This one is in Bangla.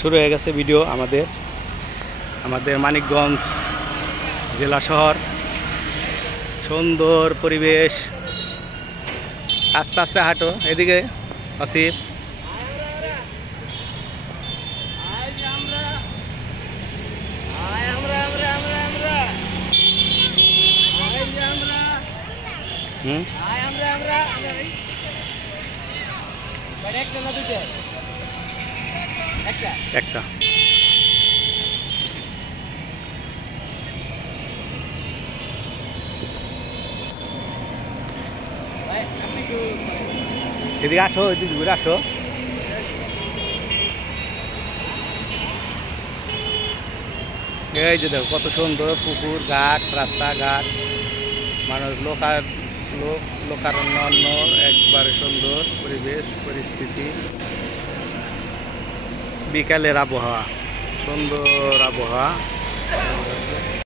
শুরু হয়ে গেছে ভিডিও আমাদের মানিকগঞ্জ জেলা শহর। সুন্দর পরিবেশ। আস্তে আস্তে হাঁটো এদিকে আসিফ। একটা এদিকে আসো, এদিকে ঘুরে আসো। এই যে দেখো কত সুন্দর পুকুর, ঘাট, রাস্তাঘাট, মানুষ লোকারণ্য, একবারে সুন্দর পরিবেশ পরিস্থিতি। বিকালের আবহাওয়া, সুন্দর আবহাওয়া।